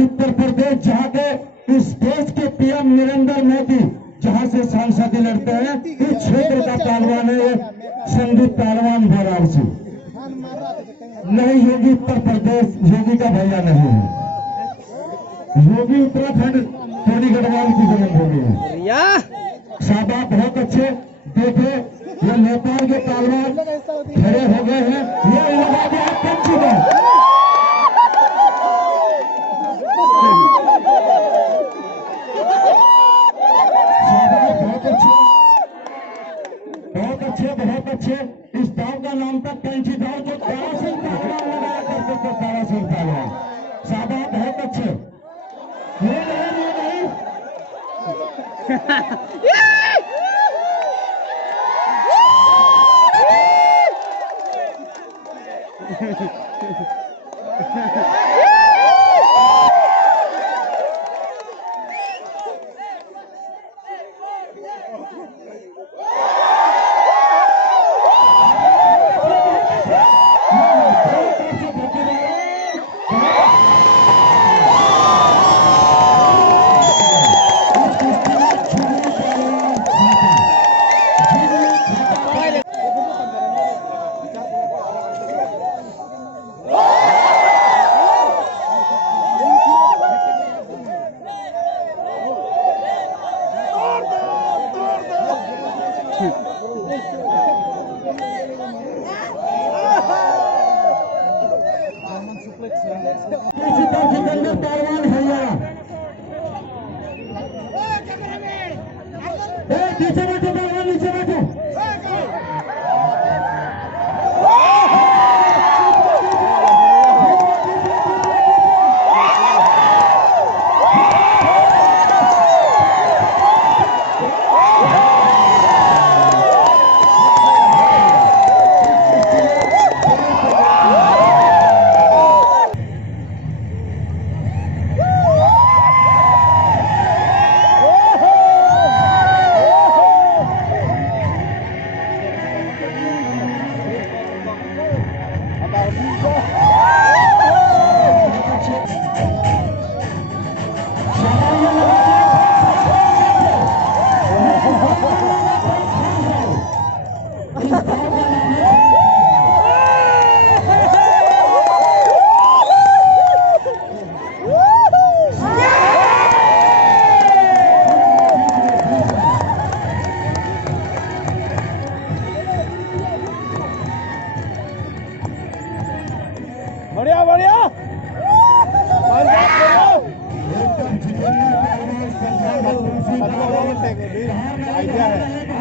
उत्तर प्रदेश जहाँ के इस देश के पीएम नरेंद्र मोदी जहाँ से सांसद लड़ते हैं इस क्षेत्र का पहलवान है संदीप पहलवान भराव से। नहीं, योगी उत्तर प्रदेश योगी का भैया नहीं है। योगी उत्तराखंड थोड़ी गढ़वाल की जन्मभूमि है। शाबाश, बहुत अच्छे। देखे ये नेपाल के पहलवान खड़े हो गए हैं। ये बहुत अच्छे। इस दाव का नाम था कैंची दाव, जो तारा सिंह पहलवान लगाया करते थे। तारा सिंह पहलवान शाबाश, बहुत अच्छे। ये नहीं पहलवान भैया नीचे बैठो, पहलवान नीचे बैठो। आइडिया है।